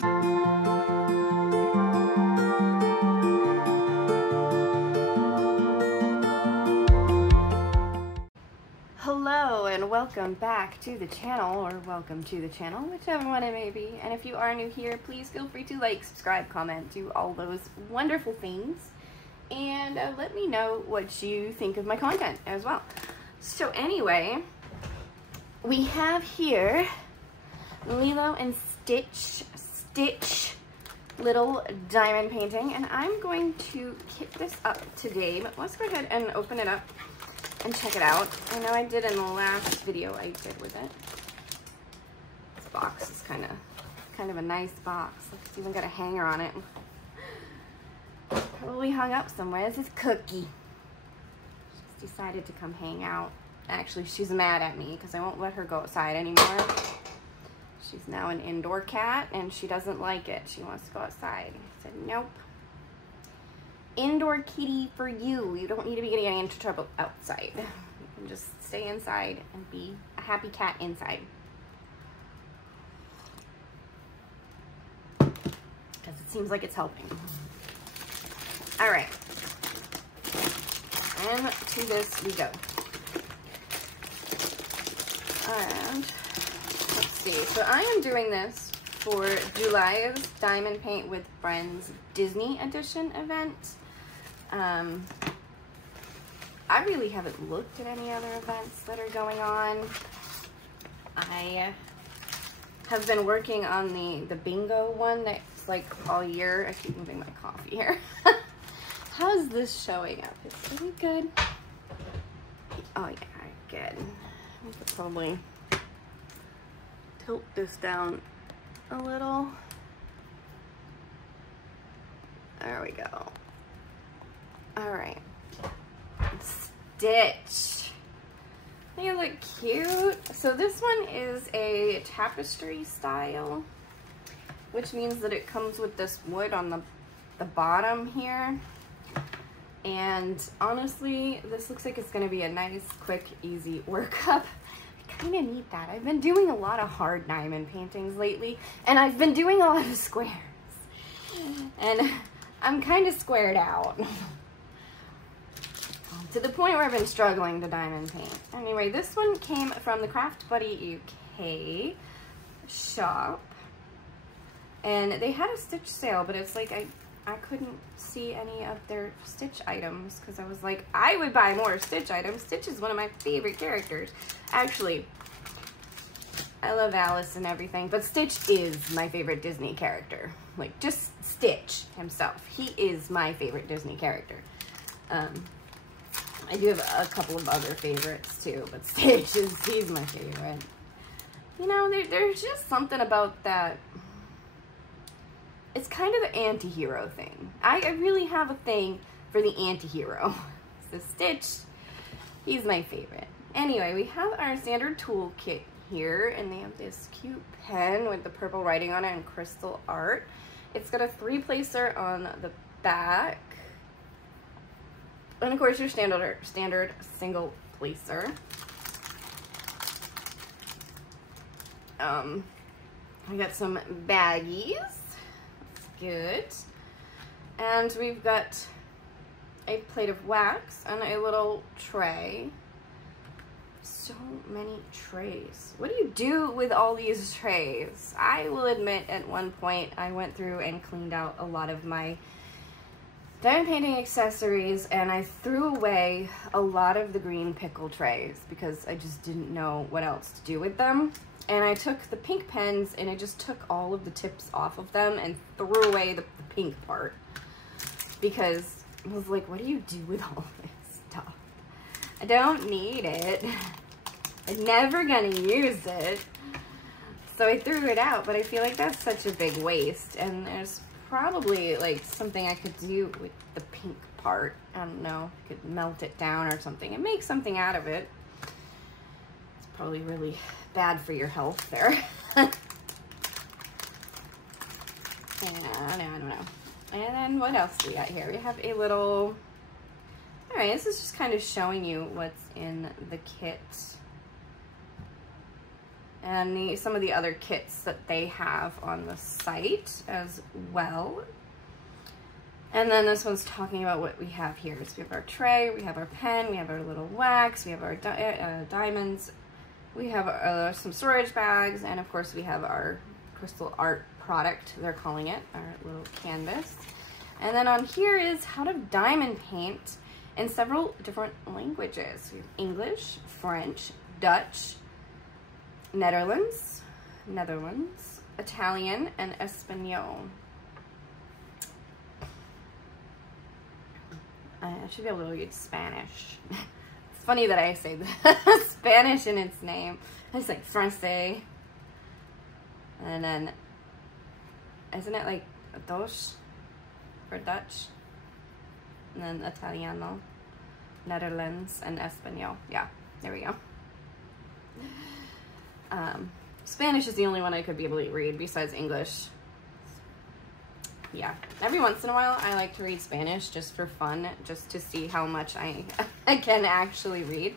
Hello and welcome back to the channel, or welcome to the channel, whichever one it may be. And if you are new here, please feel free to like, subscribe, comment, do all those wonderful things. And let me know what you think of my content as well. So anyway, we have here Lilo and Stitch little diamond painting, and I'm going to kit this up today, but let's go ahead and open it up and check it out. I know I did in the last video I did with it. This box is kind of a nice box. It's even got a hanger on it. Probably hung up somewhere. This is Cookie. She's decided to come hang out. Actually, she's mad at me because I won't let her go outside anymore. She's now an indoor cat and she doesn't like it. She wants to go outside. I said, nope. Indoor kitty for you. You don't need to be getting into trouble outside. You can just stay inside and be a happy cat inside. Because it seems like it's helping. All right. And to this we go. And let's see. So I am doing this for July's Diamond Paint with Friends Disney Edition event. I really haven't looked at any other events that are going on. I have been working on the bingo one that's like all year. I keep moving my coffee here. How's this showing up? Is it good? Oh yeah, good. I could probably tilt this down a little. There we go. All right. Stitch. They look cute. So this one is a tapestry style, which means that it comes with this wood on the bottom here. And honestly, this looks like it's gonna be a nice, quick, easy workup. I kind of need that. I've been doing a lot of hard diamond paintings lately, and I've been doing a lot of squares. And I'm kind of squared out. To the point where I've been struggling to diamond paint. Anyway, this one came from the Craft Buddy UK shop. And they had a Stitch sale, but it's like I couldn't see any of their Stitch items because I was like, I would buy more Stitch items. Stitch is one of my favorite characters. Actually, I love Alice and everything, but Stitch is my favorite Disney character. Like, just Stitch himself. He is my favorite Disney character. I do have a couple of other favorites too, but Stitch he's my favorite. You know, there's just something about that. It's kind of the anti-hero thing. I really have a thing for the anti-hero. So Stitch, he's my favorite. Anyway, we have our standard toolkit here, and they have this cute pen with the purple writing on it and crystal art. It's got a 3-placer on the back. And of course your standard single placer. We got some baggies. That's good. And we've got a plate of wax and a little tray. So many trays. What do you do with all these trays? I will admit at one point I went through and cleaned out a lot of my diamond painting accessories, and I threw away a lot of the green pickle trays because I just didn't know what else to do with them. And I took the pink pens and I just took all of the tips off of them and threw away the pink part because I was like, what do you do with all this stuff? I don't need it. I'm never gonna use it. So I threw it out, but I feel like that's such a big waste, and there's probably like something I could do with the pink part. I don't know, I could melt it down or something and make something out of it. It's probably really bad for your health there. I don't know. And then what else do we got here? We have a little, all right, this is just kind of showing you what's in the kit. and some of the other kits that they have on the site as well. And then this one's talking about what we have here. So we have our tray, we have our pen, we have our little wax, we have our diamonds, we have some storage bags, and of course we have our crystal art product, they're calling it, our little canvas. And then on here is how to diamond paint in several different languages. We have English, French, Dutch, Netherlands, Italian, and Espanol. I should be able to read Spanish. It's funny that I say the Spanish in its name. It's like Francais. And then, isn't it like dos for Dutch? And then Italiano, Netherlands, and Espanol. Yeah, there we go. Spanish is the only one I could be able to read besides English. Yeah, every once in a while I like to read Spanish just for fun, just to see how much I can actually read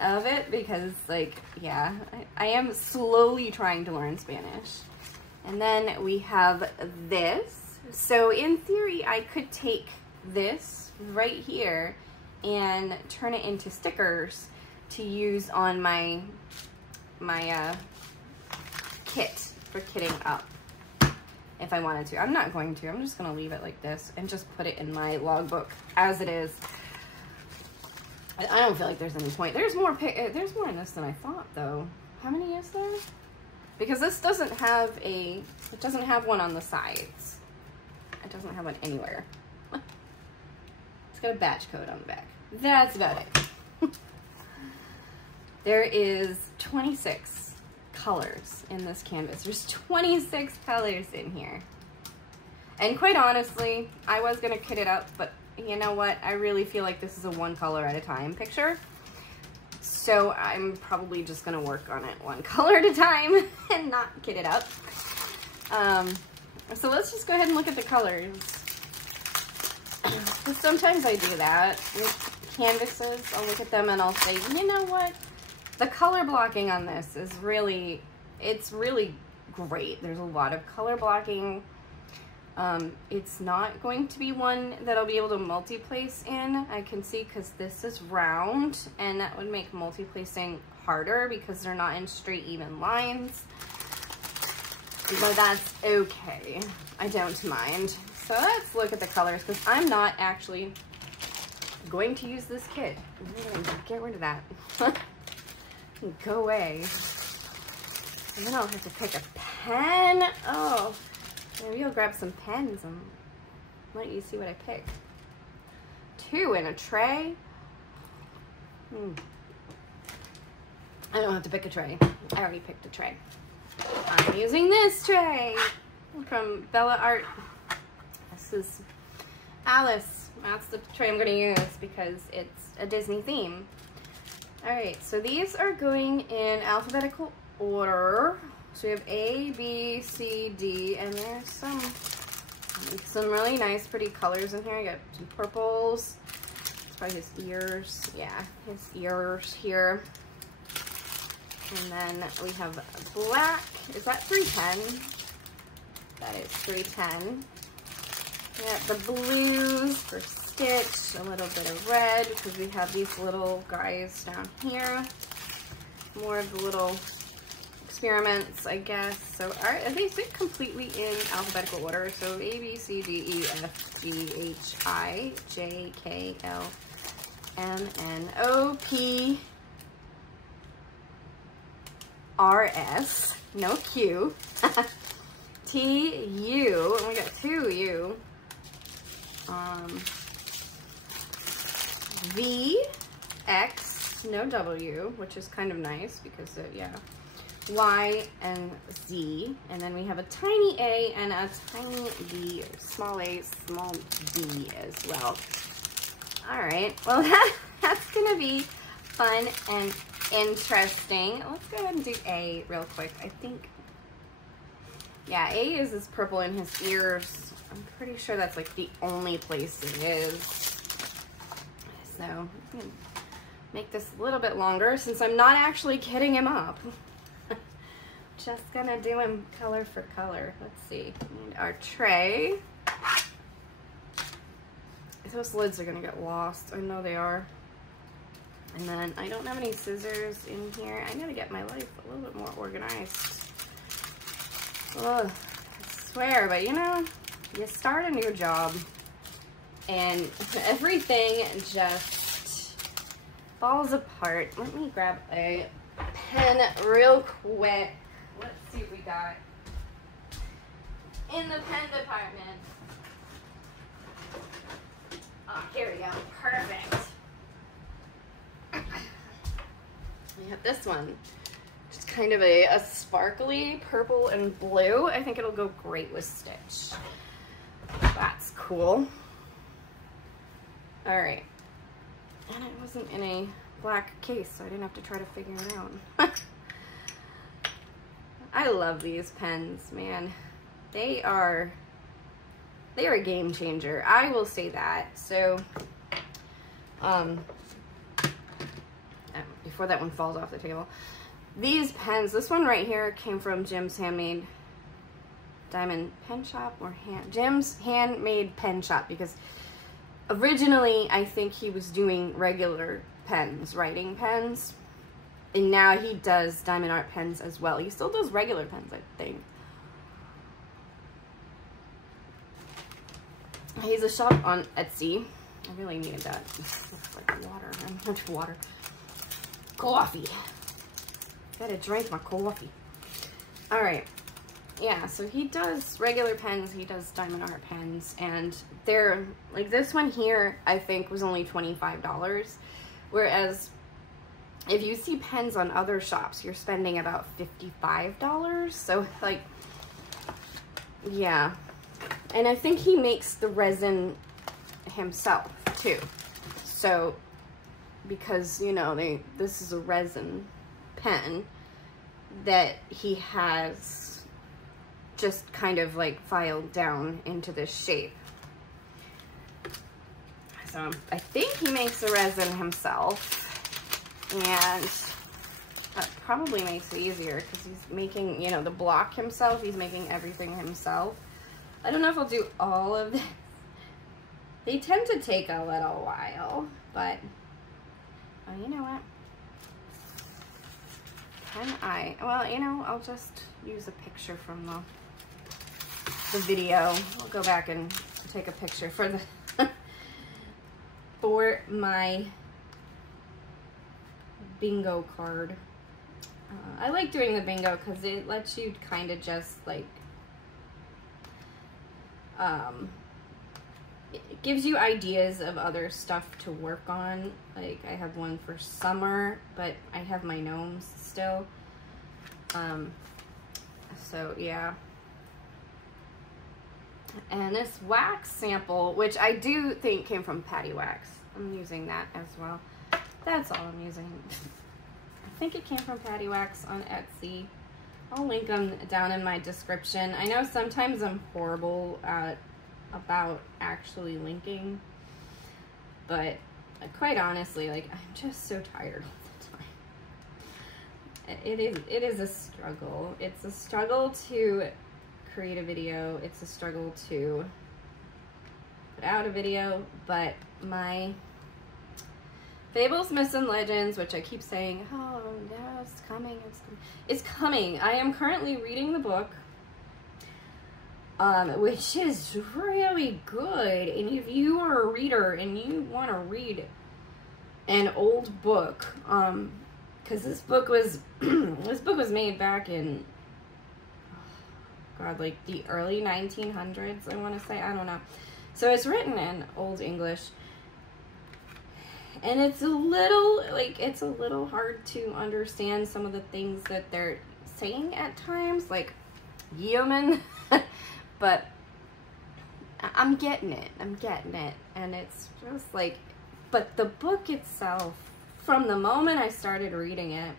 of it, because like, yeah, I am slowly trying to learn Spanish. And then we have this. So in theory, I could take this right here and turn it into stickers to use on my kit for kitting up. If I wanted to. I'm not going to. I'm just going to leave it like this and just put it in my logbook as it is. I don't feel like there's any point. There's more in this than I thought, though. How many is there? Because this doesn't have it doesn't have one on the sides. It doesn't have one anywhere. It's got a batch code on the back. That's about it. There is 26 colors in this canvas. There's 26 colors in here. And quite honestly, I was gonna kit it up, but you know what? I really feel like this is a one color at a time picture. So I'm probably just gonna work on it one color at a time and not kit it up. So let's just go ahead and look at the colors. Sometimes I do that with canvases. I'll look at them and I'll say, you know what? The color blocking on this is it's really great. There's a lot of color blocking. It's not going to be one that I'll be able to multi-place in. I can see because this is round, and that would make multi-placing harder because they're not in straight, even lines. But that's okay. I don't mind. So let's look at the colors, because I'm not actually going to use this kit. I'm gonna get rid of that. Go away. And then I'll have to pick a pen. Oh, maybe I'll grab some pens and let you see what I picked. 2 in a tray. I don't have to pick a tray. I already picked a tray. I'm using this tray from Bella Art. This is Alice. That's the tray I'm going to use because it's a Disney theme. Alright, so these are going in alphabetical order. So we have A, B, C, D, and there's some really nice, pretty colors in here. I got some purples. It's probably his ears. Yeah, his ears here. And then we have black. Is that 310? That is 310. We got the blues for Stitch, a little bit of red because we have these little guys down here. More of the little experiments, I guess. So are they completely in alphabetical order? So A, B, C, D, E, F, G, H, I, J, K, L, M, N, O, P, R, S, no Q, T, U, and we got 2 U, V, X, no W, which is kind of nice because, yeah, Y and Z, and then we have a tiny A and a tiny B, small a, small b as well. All right, well, that's gonna be fun and interesting. Let's go ahead and do A real quick. I think, yeah, A is this purple in his ears. I'm pretty sure that's like the only place it is. So I'm gonna make this a little bit longer since I'm not actually kitting him up. just gonna do them color for color. Let's see. And our tray. Those lids are gonna get lost. I know they are. And then I don't have any scissors in here. I gotta get my life a little bit more organized. Ugh, I swear, but you know, you start a new job and everything just falls apart. Let me grab a pen real quick. Let's see what we got in the pen department. Oh, here we go. Perfect. We have this one. Just kind of a sparkly purple and blue. I think it'll go great with Stitch. That's cool. All right. And it wasn't in a black case, so I didn't have to try to figure it out. I love these pens, man. They are a game changer. I will say that. So, before that one falls off the table, these pens, this one right here came from Jim's Handmade Diamond Pen Shop, or Jim's Handmade Pen Shop, because originally I think he was doing regular pens, writing pens, and now he does diamond art pens as well. He still does regular pens, I think. He's a shop on Etsy. I really needed that. Looks like water. I'm much water. Coffee. Gotta drink my coffee. All right. Yeah, so he does regular pens. He does diamond art pens, and they're like, this one here I think was only $25, whereas if you see pens on other shops, you're spending about $55. So like, yeah. And I think he makes the resin himself too. So, because, you know, this is a resin pen that he has just kind of like filed down into this shape. So I think he makes the resin himself, and that probably makes it easier because he's making, you know, the block himself. He's making everything himself. I don't know if I'll do all of this. They tend to take a little while, but oh, you know what? Well, you know, I'll just use a picture from the video. I'll go back and take a picture for the for my bingo card. I like doing the bingo because it lets you kind of just like it gives you ideas of other stuff to work on. Like I have one for summer, but I have my gnomes still. So yeah. And this wax sample, which I do think came from Patty Wax. I'm using that as well. That's all I'm using. I think it came from Patty Wax on Etsy. I'll link them down in my description. I know sometimes I'm horrible at about actually linking, but quite honestly, like, I'm just so tired all the time. It is a struggle. It's a struggle to create a video. It's a struggle to put out a video, but my Fables, Myths, and Legends, which I keep saying, oh, no, it's coming, it's coming. I am currently reading the book, which is really good. And if you are a reader and you want to read an old book, because this book was made back in, God, like the early 1900s, I want to say. I don't know. So it's written in Old English. And it's a little hard to understand some of the things that they're saying at times, like yeoman. But I'm getting it. And it's just like, but the book itself, from the moment I started reading it,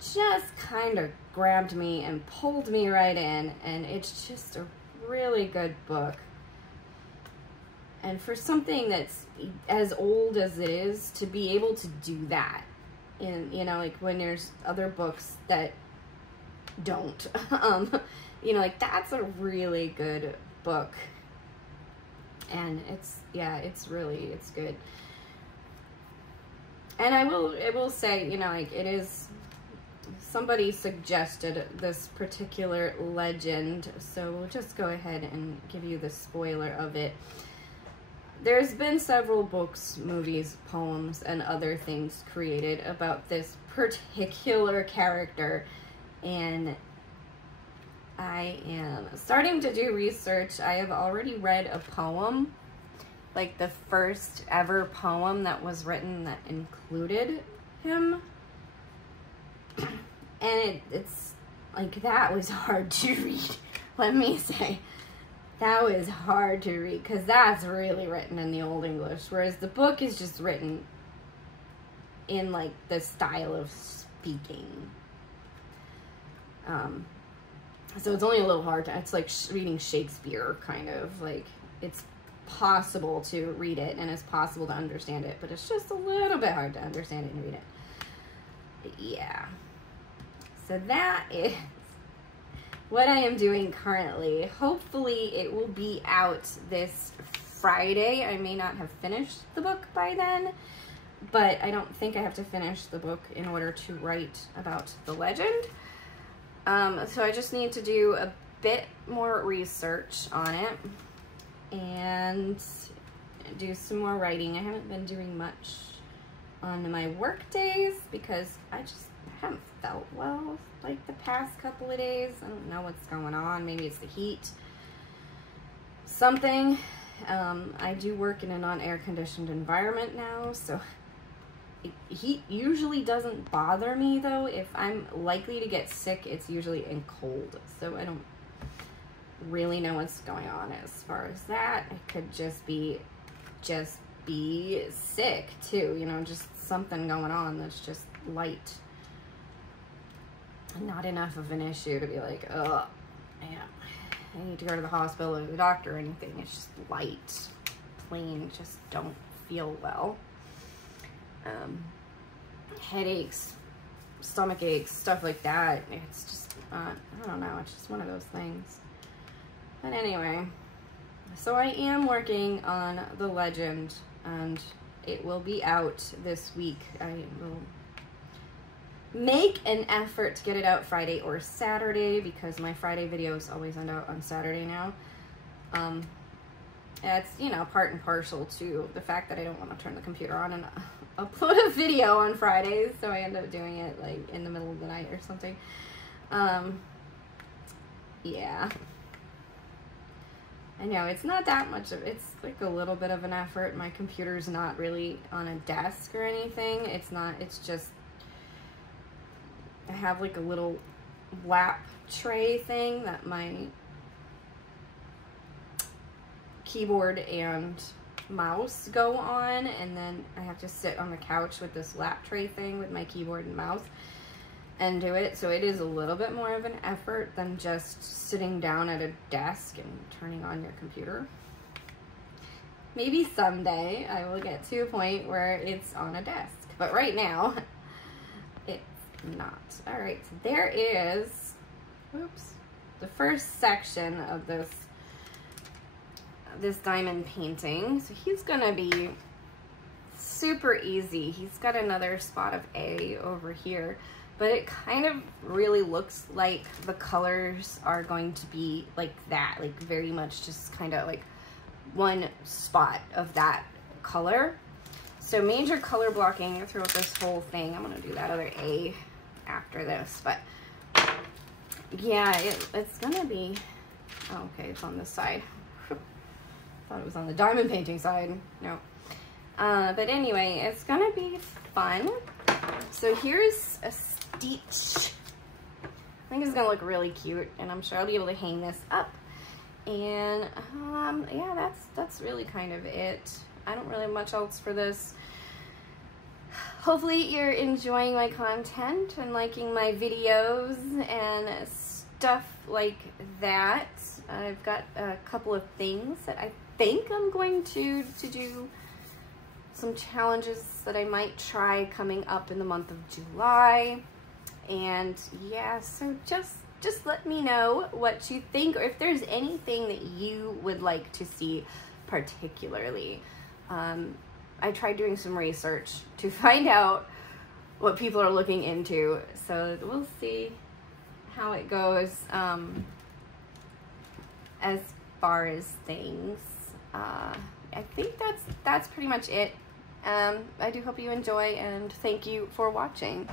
just kind of grabbed me and pulled me right in. And it's just a really good book. And for something that's as old as it is, to be able to do that, and you know, like when there's other books that don't. You know, like, that's a really good book. And it's, yeah, it's good. And I will say, you know, like, it is, somebody suggested this particular legend, so we'll just go ahead and give you the spoiler of it. There's been several books, movies, poems, and other things created about this particular character, and I am starting to do research. I have already read a poem, like the first ever poem that was written that included him. And it's like, that was hard to read. Let me say, that was hard to read, because that's really written in the Old English, whereas the book is just written in like the style of speaking. So it's only a little hard to, it's like reading Shakespeare, kind of. Like, it's possible to read it and it's possible to understand it, but it's just a little bit hard to understand it and read it. But yeah. So that is what I am doing currently. Hopefully it will be out this Friday. I may not have finished the book by then, but I don't think I have to finish the book in order to write about the legend. So I just need to do a bit more research on it and do some more writing. I haven't been doing much on my work days because I just haven't felt well like the past couple of days. I don't know what's going on. Maybe it's the heat. Something. I do work in a non-air conditioned environment now, so heat usually doesn't bother me though. If I'm likely to get sick, it's usually in cold. So I don't really know what's going on as far as that. It could just be sick too, you know, just something going on that's just light. Not enough of an issue to be like, oh, man, I need to go to the hospital or the doctor or anything. It's just light, plain, just don't feel well. Headaches, stomach aches, stuff like that. It's just, I don't know, it's just one of those things. But anyway, so I am working on the legend, and it will be out this week. I will make an effort to get it out Friday or Saturday, because my Friday videos always end out on Saturday now. It's, you know, part and parcel to the fact that I don't want to turn the computer on and upload a video on Fridays, so I end up doing it like in the middle of the night or something. Yeah. I know, it's not that much of, it's like a little bit of an effort. My computer's not really on a desk or anything. It's not, it's just, I have like a little lap tray thing that my keyboard and mouse go on, and then I have to sit on the couch with this lap tray thing with my keyboard and mouse and do it. So it is a little bit more of an effort than just sitting down at a desk and turning on your computer. Maybe someday I will get to a point where it's on a desk, but right now it's not. All right, so there is, oops, the first section of this diamond painting. So he's gonna be super easy. He's got another spot of A over here, but it kind of really looks like the colors are going to be like that, like very much just kind of like one spot of that color. So major color blocking throughout this whole thing. I'm gonna do that other A after this, but yeah, it's gonna be, oh, okay, it's on this side. Thought it was on the diamond painting side. No. But anyway, it's gonna be fun. So here's a stitch. I think it's gonna look really cute, and I'm sure I'll be able to hang this up. And yeah, that's really kind of it. I don't really have much else for this. Hopefully you're enjoying my content and liking my videos and stuff like that. I've got a couple of things that I think I'm going to do, some challenges that I might try coming up in the month of July. And yeah, so just just let me know what you think, or if there's anything that you would like to see particularly. I tried doing some research to find out what people are looking into, so we'll see how it goes as far as things. I think that's pretty much it. I do hope you enjoy, and thank you for watching.